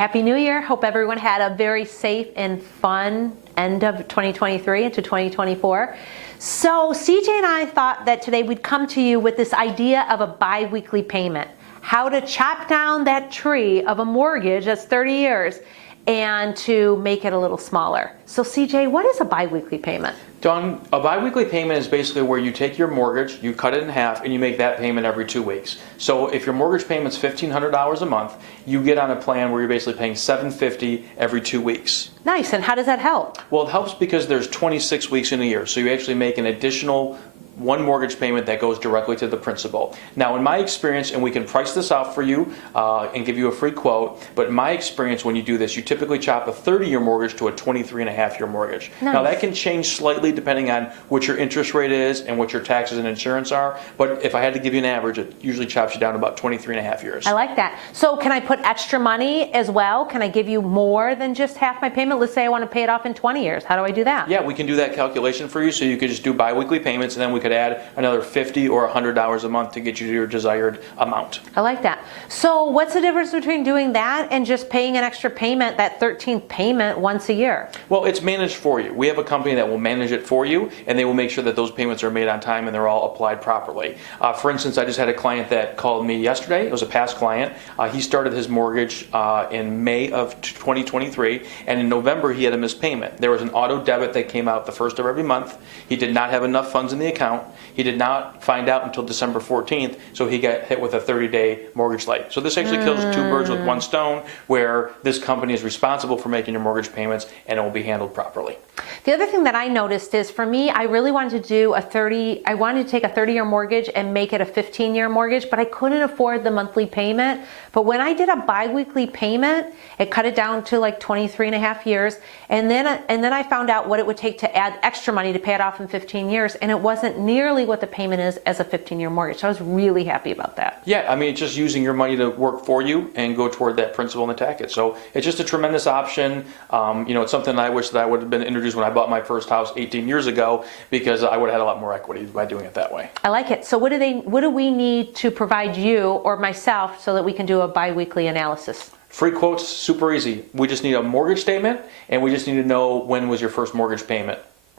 Happy New Year. Hope everyone had a very safe and fun end of 2023 into 2024. So CJ and I thought that today we'd come to you with this idea of a bi-weekly payment. How to chop down that tree of a mortgage that's 30 years and to make it a little smaller. So CJ, what is a bi-weekly payment? Dawn, a biweekly payment is basically where you take your mortgage, you cut it in half, and you make that payment every 2 weeks. So if your mortgage payment's $1,500 a month, you get on a plan where you're basically paying $750 every 2 weeks. Nice, and how does that help? Well, it helps because there's 26 weeks in a year, so you actually make an additional one mortgage payment that goes directly to the principal. Now, in my experience, and we can price this out for you and give you a free quote, but in my experience, when you do this, you typically chop a 30-year mortgage to a 23.5-year mortgage. Nice. Now, that can change slightly depending on what your interest rate is and what your taxes and insurance are, but if I had to give you an average, it usually chops you down to about 23.5 years. I like that. So can I put extra money as well? Can I give you more than just half my payment? Let's say I want to pay it off in 20 years. How do I do that? Yeah, we can do that calculation for you, so you could just do biweekly payments, and then we could add another $50 or $100 a month to get you to your desired amount. I like that. So what's the difference between doing that and just paying an extra payment, that 13th payment once a year? Well, it's managed for you. We have a company that will manage it for you, and they will make sure that those payments are made on time and they're all applied properly. For instance, I just had a client that called me yesterday. It was a past client. He started his mortgage in May of 2023, and in November he had a missed payment. There was an auto debit that came out the first of every month. He did not have enough funds in the account. He did not find out until December 14th, so he got hit with a 30-day mortgage late. So this actually kills two birds with one stone, where this company is responsible for making your mortgage payments and it will be handled properly. The other thing that I noticed is, for me, I really wanted to do I wanted to take a 30-year mortgage and make it a 15-year mortgage, but I couldn't afford the monthly payment. But when I did a bi-weekly payment, it cut it down to like 23.5 years. And then I found out what it would take to add extra money to pay it off in 15 years. And it wasn't nearly what the payment is as a 15-year mortgage. So I was really happy about that. Yeah, I mean, it's just using your money to work for you and go toward that principal and attack it. So it's just a tremendous option. It's something I wish that I would have been introduced when I bought my first house 18 years ago, because I would have had a lot more equity by doing it that way. I like it. So what do we need to provide you or myself so that we can do a bi-weekly analysis? Free quotes, super easy. We just need a mortgage statement, and we just need to know when was your first mortgage payment.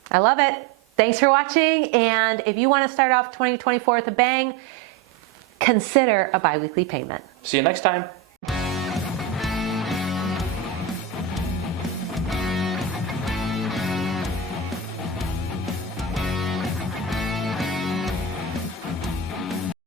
I love it. Thanks for watching. And if you want to start off 2024 with a bang, consider a bi-weekly payment. See you next time.